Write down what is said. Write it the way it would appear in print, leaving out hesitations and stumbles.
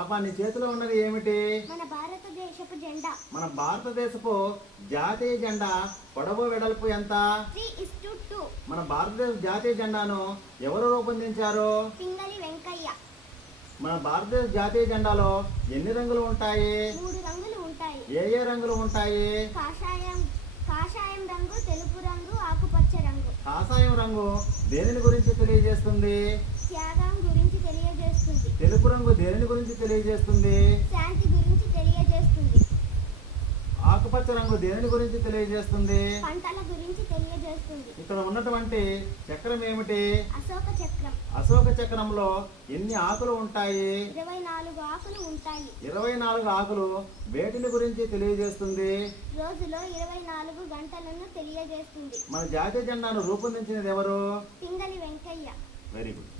పాపా నీ చేతిలో ఉన్నది ఏమిటి? మన భారతదేశపు జెండా. మన భారతదేశపు జాతీయ జెండా పొడవు వెడల్పు ఎంత? 3:2. మన భారతదేశ జాతీయ జెండాను ఎవరు రూపొందించారు? పింగళి వెంకయ్య. మన భారతదేశ జాతీయ జెండాలో ఎన్ని రంగులు ఉంటాయి? 3 రంగులు ఉంటాయి. ఏ రంగులు ఉంటాయి? కాషాయం రంగు, తెలుపు రంగు, ఆకుపచ్చ రంగు. కాషాయం రంగు దేనిని గురించి తెలియజేస్తుంది? త్యాగం గురించి తెలియజేస్తుంది. తెలుపు రంగు దేనిని గురించి తెలియజేస్తుంది? శాంతి గురించి తెలియజేస్తుంది. ఆకుపచ్చ రంగు దేనిని గురించి తెలియజేస్తుంది? పంటల గురించి తెలియజేస్తుంది. ఇక్కడ ఉన్నటువంటి చక్రం ఏమిటి? అశోక చక్రం. అశోక చక్రంలో ఎన్ని ఆకులు ఉంటాయి? 24 ఆకులు ఉంటాయి. 24 ఆకులు వేటిని గురించి తెలియజేస్తుంది? రోజులో 24 గంటలను తెలియజేస్తుంది. మన జాతీయ జెండాను రూపొందించినది ఎవరు? పింగళి వెంకయ్య. Very good.